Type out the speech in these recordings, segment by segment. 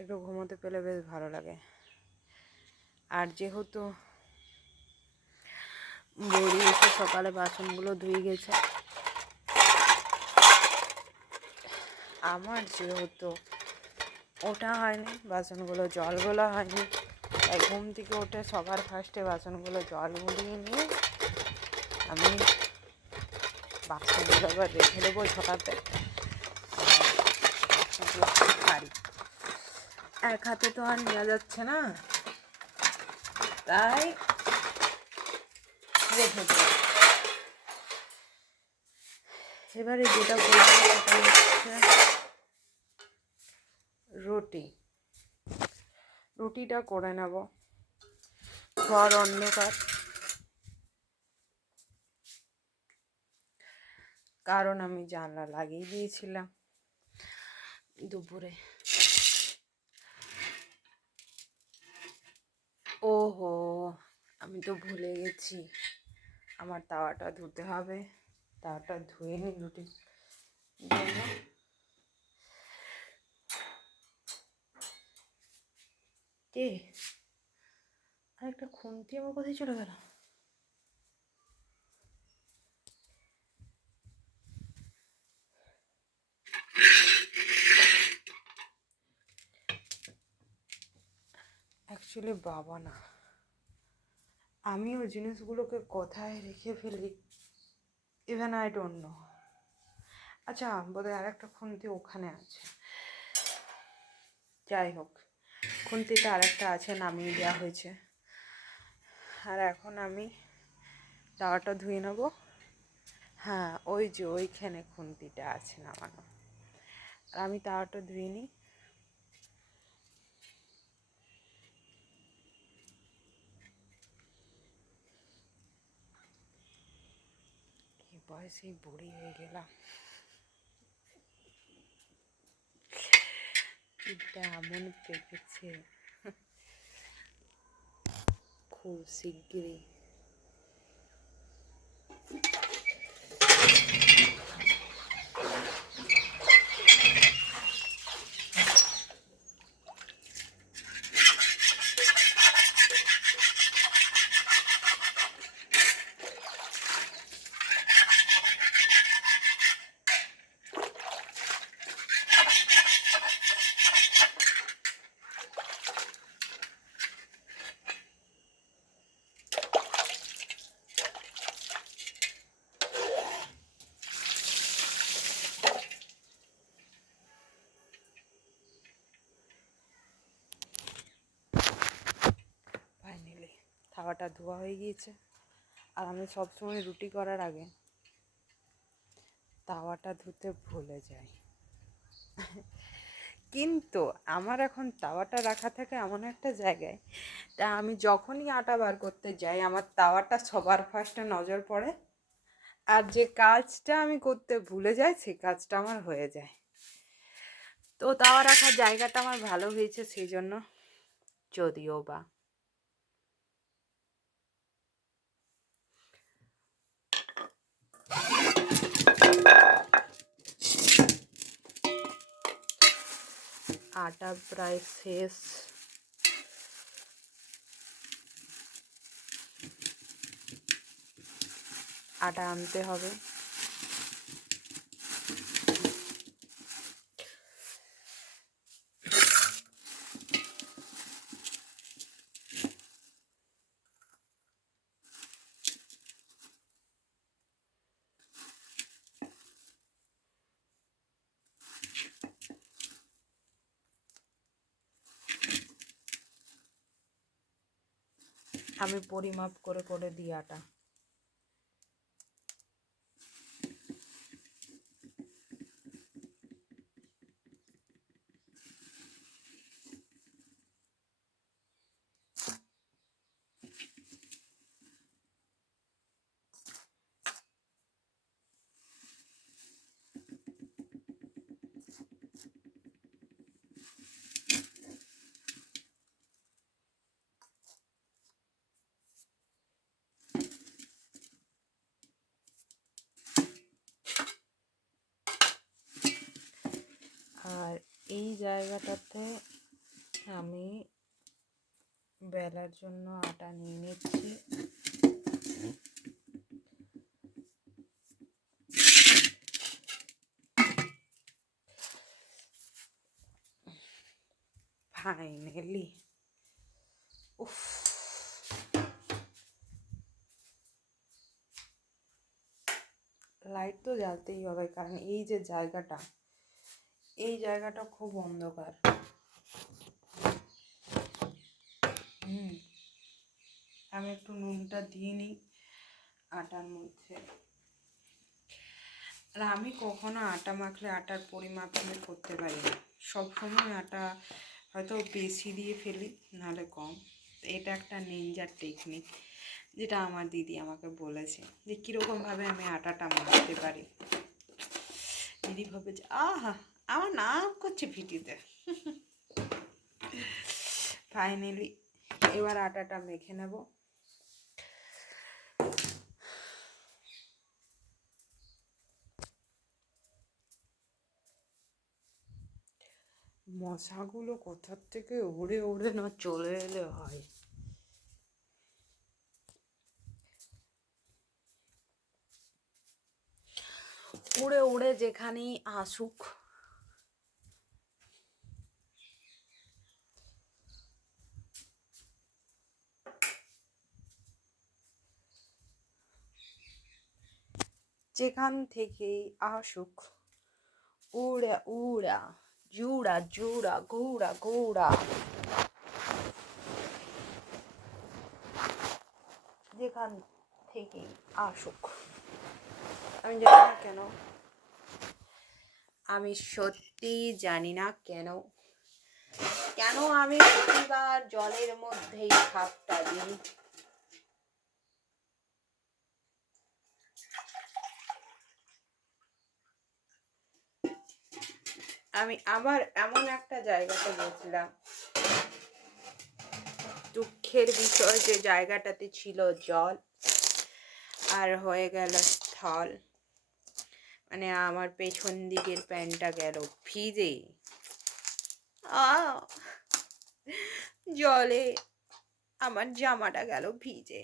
একটু ঘুমোতে পেলে বেশ ভালো লাগে। আর যেহেতু বড়ি এসে সকালে বাসনগুলো ধুয়ে গেছে, আমার যেহেতু ওটা হয়নি, বাসনগুলো জলগুলো হয়নি, তাই ঘুম থেকে উঠে সবার ফার্স্টে বাসনগুলো জল গুলিয়ে নিয়ে আমি বাসনগুলো আবার রেখে দেবো ঝোঁটাতে। এক হাতে তো আর নেওয়া যাচ্ছে না, তাই রেখে দেবো। এবারে যেটা বলবো সেটা হচ্ছে রুটিটা করে নেব। ঘর অন্ধকার, কারণ আমি জানলা লাগিয়ে দিয়েছিলাম দুপুরে। ওহো, আমি তো ভুলে গেছি, আমার তাওয়াটা ধুতে হবে। তাওয়াটা ধুয়ে নিই রুটির জন্য। কে আরেকটা খুন্তি আমার কোথায় চলে গেল? অ্যাকচুয়ালি বাবা না, আমিও জিনিসগুলোকে কোথায় রেখে ফেলি, ইভেন আই ডোন্ট নো। আচ্ছা, বোধহয় আর একটা খুন্তি ওখানে আছে। যাই হোক, খুন্তিটা আরেকটা আছে, নামিয়ে দেওয়া হয়েছে। আর এখন আমি তাওয়াটা ধুয়ে নেব। হ্যাঁ, ওই যে ওইখানে খুন্তিটা আছে নামানো। আর আমি তাওয়াটা ধুয়ে নিই। কি বয়সেই বুড়ি হয়ে গেলাম, এটা এমন পেকেছে খুব শিগগিরই। ফাইনালি তাওয়াটা ধোয়া হয়ে গিয়েছে। আর আমি সবসময় রুটি করার আগে তাওয়াটা ধুতে ভুলে যাই। কিন্তু আমার এখন তাওয়াটা রাখা থাকে এমন একটা জায়গায়, তা আমি যখনই আটা বার করতে যাই আমার তাওয়াটা সবার ফার্স্টে নজর পড়ে। আর যে কাজটা আমি করতে ভুলে যাই সেই কাজটা আমার হয়ে যায়। তো তাওয়া রাখার জায়গাটা আমার ভালো হয়েছে সেই জন্য, যদিও বা আটা প্রায় শেষ। আটা আনতে হবে। আমি পরিমাপ করে করে দিই আটা। আর এই জায়গাটাতে আমি বেলার জন্য আটা নিয়ে নিচ্ছি। ফাইনালি উফ, লাইট তো জ্বালতেই হবে, কারণ এই যে জায়গাটা, এই জায়গাটা খুব অন্ধকার। আমি একটু নুনটা দিয়ে নিই আটার মধ্যে। আর আমি কখনো আটা মাখলে আটার পরিমাপ আমি করতে পারি না, সবসময় আটা হয়তো বেশি দিয়ে ফেলি, নাহলে কম। এটা একটা নিনজার টেকনিক, যেটা আমার দিদি আমাকে বলেছে যে কীরকমভাবে আমি আটাটা মাখতে পারি। দিদি ভাবে যে আহা আমার নাম করছে ভিডিওতে। ফাইনালি এবার আটাটা মেখে নেব। মশাগুলো কোথার থেকে উড়ে উড়ে না চলে এলে হয়। উড়ে উড়ে যেখানেই আসুক, যেখান থেকেই আসুক, উড়া উড়া জুড়া জুড়া ঘুরা ঘুরা, যেখান থেকেই আসুক। আমি জানি না কেন, আমি সত্যি জানি না কেন কেন আমি প্রতিবার জলের মধ্যেই ভাবটা দিই। আমি আবার এমন একটা জায়গাতে গেছিলাম, দুঃখের বিষয় যে জায়গাটাতে ছিল জল আর হয়ে গেল স্থল, মানে আমার পেছন দিকের প্যান্টটা গেল ভিজে। জলে আমার জামাটা গেল ভিজে।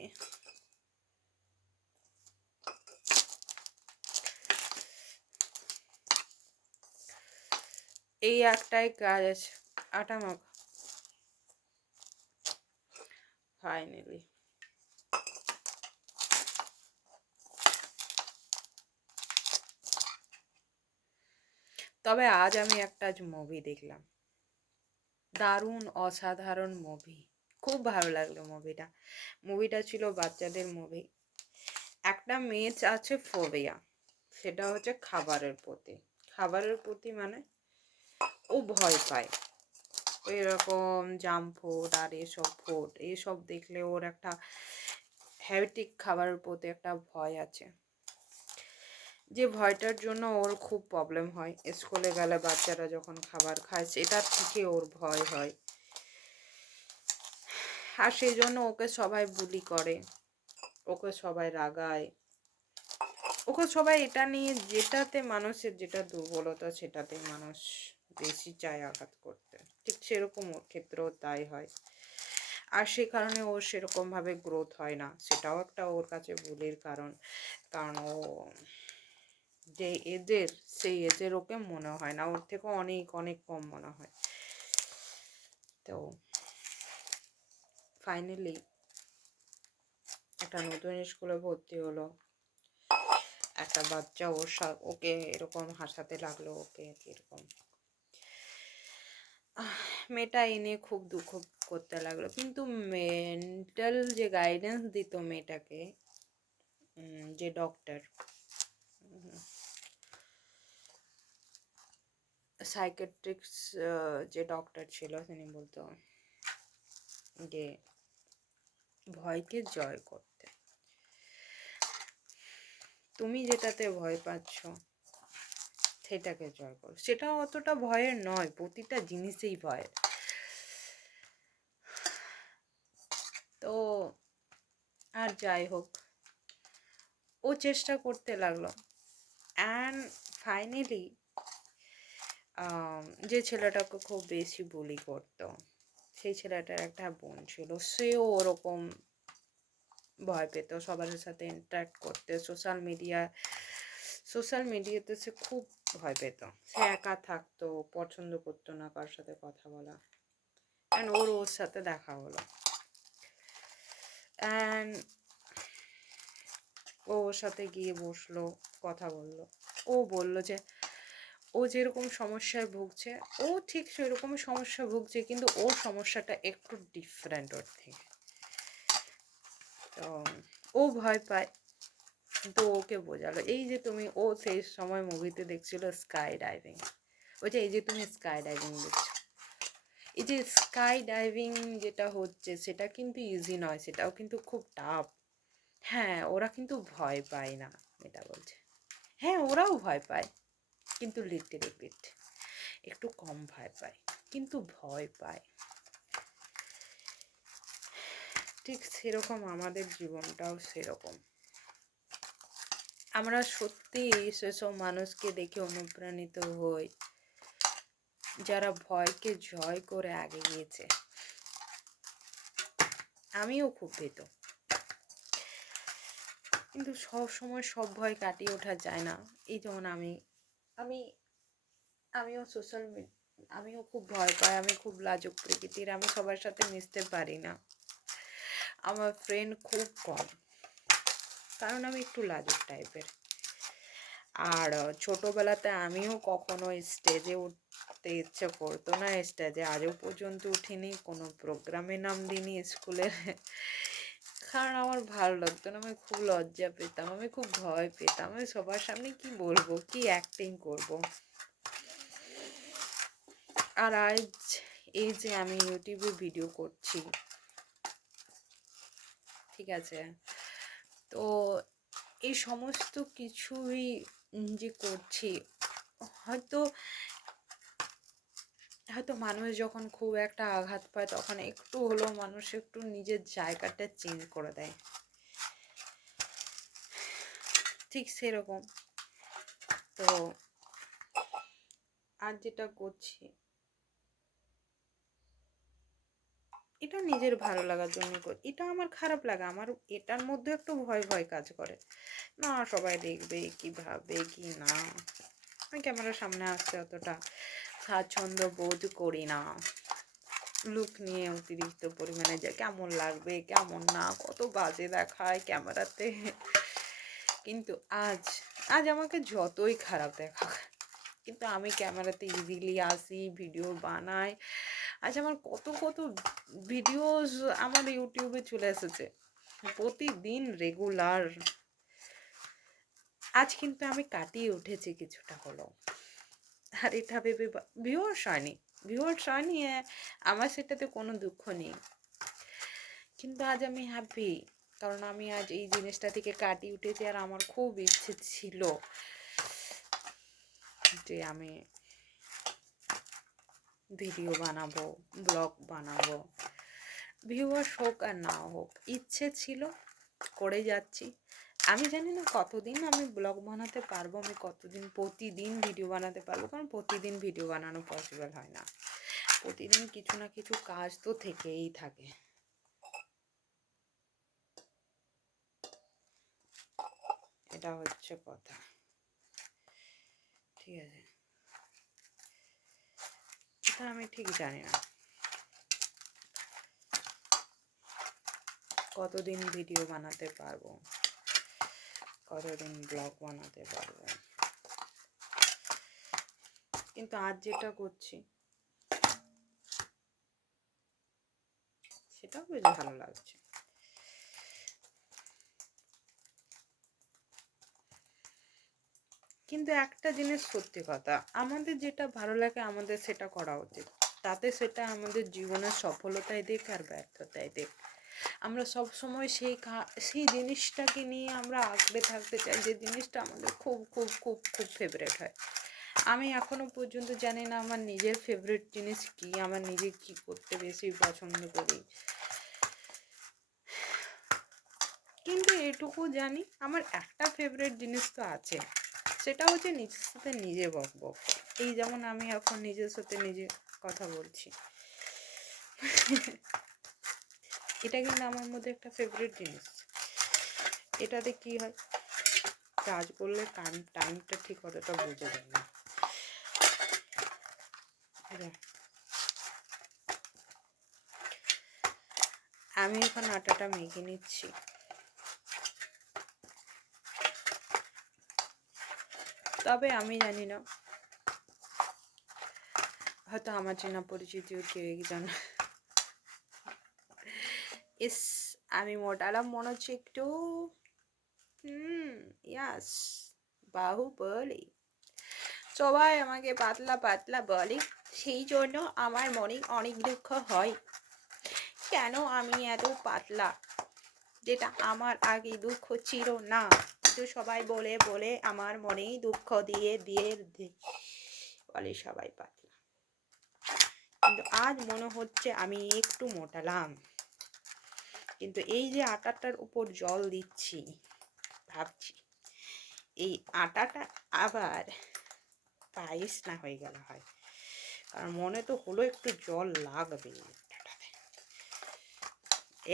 এই একটাই কাজ আছে, আটা মাখা। ফাইনালি তবে আজ আমি একটা মুভি দেখলাম, দারুণ অসাধারণ মুভি, খুব ভালো লাগলো মুভিটা। মুভিটা ছিল বাচ্চাদের মুভি। একটা মেয়ে আছে ফোবিয়া, সেটা হচ্ছে খাবারের প্রতি। খাবারের প্রতি মানে ও ভয় পায়, ওই রকম জাম্প ফুড আর এসব দেখলে ওর একটা হ্যাবিটিক খাবারের প্রতি একটা ভয় আছে, যে ভয়টার জন্য ওর খুব প্রবলেম হয়। স্কুলে গেলে বাচ্চারা যখন খাবার খায় সেটার থেকে ওর ভয় হয়, আর সেই জন্য ওকে সবাই বুলি করে, ওকে সবাই রাগায়, ওকে সবাই এটা নিয়ে, যেটাতে মানুষের যেটা দুর্বলতা সেটাতে মানুষ বেশি চায় আঘাত করতে। ঠিক সেরকম ওর ক্ষেত্রেও তাই হয়, আর সে কারণে ওর সেরকমভাবে গ্রোথ হয় না। সেটাও একটা ওর কাছে ভুলের কারণ, কারণ ও যে এজের, সেই এজের ওকে মনে হয় না, ওর থেকে অনেক অনেক কম মনে হয়। তো ফাইনালি একটা নতুন স্কুলে ভর্তি হলো, একটা বাচ্চা ওকে এরকম হাসাতে লাগলো, ওকে এরকম। মেয়েটা এনে খুব দুঃখ করতে লাগলো, কিন্তু মেন্টাল যে গাইডেন্স দিত মেয়েটাকে, যে ডক্টর, সাইকেট্রিক্স যে ডক্টর ছিল, তিনি বলতো যে ভয়কে জয় করতে। তুমি যেটাতে ভয় পাচ্ছ সেটাকে জয় করো। সেটা অতটা ভয়ের নয়, প্রতিটা জিনিসেই ভয়ের। তো আর যাই হোক, ও চেষ্টা করতে লাগলো, অ্যান্ড ফাইনালি যে ছেলেটাকে খুব বেশি বুলি করতো, সেই ছেলেটার একটা বোন ছিল, সেও ওরকম ভয় পেত সবার সাথে ইন্টারাক্ট করতে। সোশ্যাল মিডিয়াতে সে খুব ভয় পেত, সে একা থাকতো, পছন্দ করতো না কার সাথে কথা বলা। অ্যান্ড ওর সাথে দেখা হলো, অ্যান্ড ওর সাথে গিয়ে বসলো, কথা বললো। ও বলল যে ও যেরকম সমস্যায় ভুগছে, ও ঠিক সেরকম সমস্যা ভুগছে, কিন্তু ওর সমস্যাটা একটু ডিফারেন্ট ওর থেকে। তো ও ভয় পায়, কিন্তু ওকে বোঝালো এই যে তুমি, ও সেই সময় মুভিতে দেখছিল স্কাই ডাইভিং, ওই যে এই যে তুমি স্কাই ডাইভিং দেখছো, এই যে স্কাই ডাইভিং যেটা হচ্ছে সেটা কিন্তু ইজি নয়, সেটাও কিন্তু খুব টাফ। হ্যাঁ, ওরা কিন্তু ভয় পায় না, এটা বলছে। হ্যাঁ, ওরাও ভয় পায়, কিন্তু লিটল বিট, একটু কম ভয় পায়, কিন্তু ভয় পায়। ঠিক সেরকম আমাদের জীবনটাও সেরকম। আমরা সত্যি সেসব মানুষকে দেখে অনুপ্রাণিত হই যারা ভয়কে জয় করে আগে গিয়েছে। আমিও খুব ভীত, কিন্তু সব সময় সব ভয় কাটিয়ে ওঠা যায় না। এই যেমন আমিও আমিও খুব ভয় পাই, আমি খুব লাজুক প্রকৃতির, আমি সবার সাথে মিশতে পারি না, আমার ফ্রেন্ড খুব কম, কারণ আমি একটু লাজুক টাইপের। আর ছোটবেলাতে আমিও কখনো স্টেজে উঠতে ইচ্ছে করতো না, স্টেজে আজও পর্যন্ত উঠিনি, কোনো প্রোগ্রামে নাম দিইনি স্কুলের, কারণ আমার ভালো লাগতো না, আমি খুব লজ্জা পেতাম, আমি খুব ভয় পেতাম, আমি সবার সামনে কি বলবো, কি অ্যাক্টিং করব। আর আজ এই যে আমি ইউটিউবে ভিডিও করছি, ঠিক আছে, তো এই সমস্ত কিছুই যে করছি, হয়তো মানুষ যখন খুব একটা আঘাত পায় তখন একটু হলেও মানুষ একটু নিজের জায়গাটা চেঞ্জ করে দেয়, ঠিক সেরকম। তো আজ যেটা করছি এটা নিজের ভালো লাগার জন্য করি, এটা আমার খারাপ লাগে, আমার এটার মধ্যে একটু ভয় ভয় কাজ করে, না সবাই দেখবে কি ভাবে কি না, আমি ক্যামেরার সামনে আসতে অতটা স্বাচ্ছন্দ্য বোধ করি না, লুক নিয়ে অতিরিক্ত পরিমাণে যে কেমন লাগবে কেমন না, কত বাজে দেখায় ক্যামেরাতে। কিন্তু আজ আমাকে যতই খারাপ দেখা, কিন্তু আমি ক্যামেরাতে ইজিলি আসি, ভিডিও বানাই। আজ আমার কত ভিডিওস আমার ইউটিউবে চলে এসেছে প্রতিদিন রেগুলার। আজ কিন্তু আমি কাটিয়ে উঠেছি কিছুটা হলো, আর এটা ভেবে ভিউয়ার্স হয়নি, আমার সেটাতে কোনো দুঃখ নেই, কিন্তু আজ আমি হ্যাপি, কারণ আমি আজ এই জিনিসটা থেকে কাটিয়ে উঠেছি। আর আমার খুব ইচ্ছে ছিল যে আমি ভিডিও বানাবো, ব্লগ বানাবো, ভিউয়ার্স হোক আর না হোক, ইচ্ছে ছিল, করে যাচ্ছি। আমি জানি না কতদিন আমি ব্লগ বানাতে পারবো, আমি কতদিন প্রতিদিন ভিডিও বানাতে পারবো, কারণ প্রতিদিন ভিডিও বানানো পসিবল হয় না, প্রতিদিন কিছু না কিছু কাজ তো থেকেই থাকে। এটা হচ্ছে কথা, ঠিক আছে, এটা আমি ঠিক জানি না কতদিন ভিডিও বানাতে পারবো, কতদিন ব্লগ বানাতে পারবো, কিন্তু আজ যেটা করছি সেটাও বেশ ভালো লাগছে। কিন্তু একটা জিনিস সত্যি কথা, আমাদের যেটা ভালো লাগে আমাদের সেটা করা উচিত, তাতে সেটা আমাদের জীবনের সফলতায় দিক আর ব্যর্থতায় দিক, আমরা সব সময় সেই জিনিসটাকে নিয়ে আমরা আঁকড়ে থাকতে চাই, যে জিনিসটা আমাদের খুব খুব খুব খুব ফেভারেট হয়। আমি এখনো পর্যন্ত জানি না আমার নিজের ফেভারিট জিনিস কি, আমার নিজে কি করতে বেশি পছন্দ করি, কিন্তু এটুকু জানি আমার একটা ফেভারিট জিনিস তো আছে, সেটা হচ্ছে নিজের সাথে নিজে বকবক। এই যেমন আমি এখন নিজের সাথে নিজে কথা বলছি, এটা কিন্তু আমার মধ্যে একটা ফেভারিট জিনিস। এটাতে কি হয়, কাজ করলে টাইমটা ঠিক অতটা বোঝা যায় না। আমি এখন আটাটা মেখে নিচ্ছি। তবে আমি জানি না, হয়তো আমার চেনা পরিচিত কেউ একজন ইস আমি মোটালাম মনে হচ্ছে একটু। ইয়াস, বাহুবলী। সবাই আমাকে পাতলা পাতলা বলে, সেই জন্য আমার মনে অনেক দুঃখ হয় কেন আমি এত পাতলা, যেটা আমার আগে দুঃখ ছিল না। কিন্তু সবাই বলে বলে আমার মনেই দুঃখ দিয়ে দিয়ে বলে সবাই পাতলা। কিন্তু আজ মনে হচ্ছে আমি একটু মোটালাম। কিন্তু এই যে আটাটার উপর জল দিচ্ছি, ভাবছি এই আটাটা আবার পায়েস না হয়ে গেলে হয়। কারণ মনে তো হলো একটু জল লাগবে,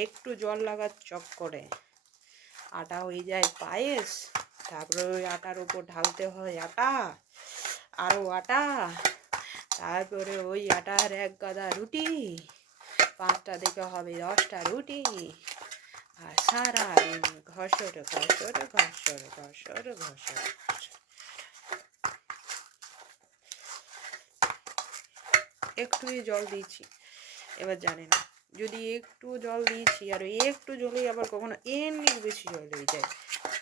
একটু জল লাগার চক্করে আটা হয়ে যায় পায়েস। তারপরে ওই আটার উপর ঢালতে হয় আটা, আরও আটা, তারপরে ওই আটার এক গাদা রুটি, 5টা থেকে হবে 10টা রুটি, আর সারা দিন ঘষর ঘষর ঘষর ঘষর ঘষর। একটুই জল দিয়েছি, এবার জানি না যদি একটু জল দিয়েছি আর একটু জলেই আবার কখনো এমনি বেশি জল হয়ে যায়,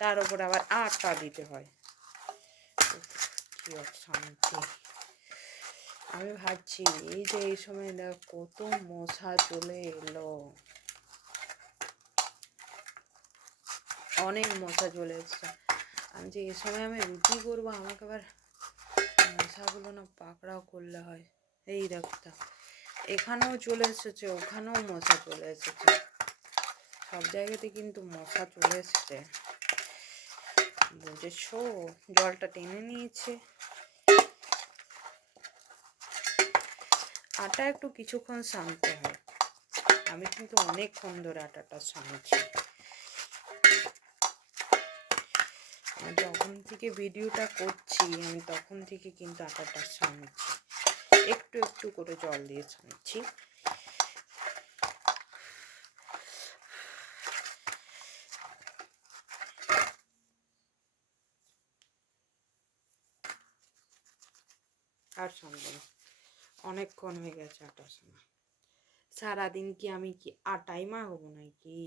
তার উপর আবার আটা দিতে হয়। কি অশান্তি। আমি ভাবছি এই যে এই সময় দেখ কত মশা চলে এলো, অনেক মশা চলে এসছে। আমি যে এই সময় আমি রুটি করবো, আমাকে আবার মশাগুলো না পাকড়াও করলে হয়। এই দেখতা এখানেও চলে এসেছে, ওখানেও মশা চলে এসেছে, সব জায়গাতে কিন্তু মশা চলে এসছে, বুঝেছো? জলটা টেনে নিয়েছে। আটা একটু কিছুক্ষণ সানতে হয়, আমি কিন্তু অনেকক্ষণ ধরে আটাটা সানছি। যখন থেকে ভিডিওটা করছি আমি তখন থেকে কিন্তু আটাটা সানছি, একটু একটু করে জল দিয়ে সানছি। আর সানবো না, অনেকক্ষণ হয়ে গেছে আটা সানা। সারাদিন কি আমি কি আটাই মাখবো নাকি?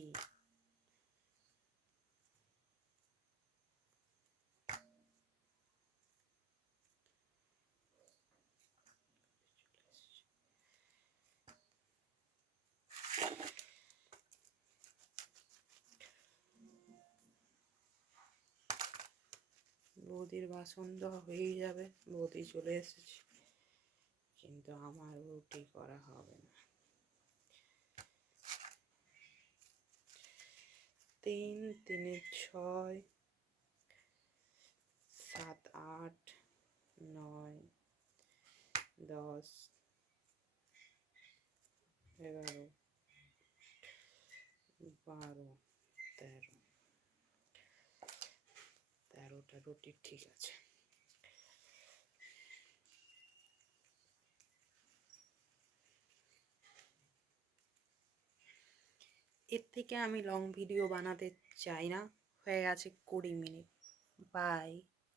বৌদির বাসন তো হয়েই যাবে, বৌদি চলে এসেছে, কিন্তু আমার রুটি করা হবে না। 3 3 6 7 8 9 10 11 12 13, 13টা রুটি ঠিক আছে। এর থেকে আমি লং ভিডিও বানাতে চাই না, হয়ে গেছে 20 মিনিট। বাই।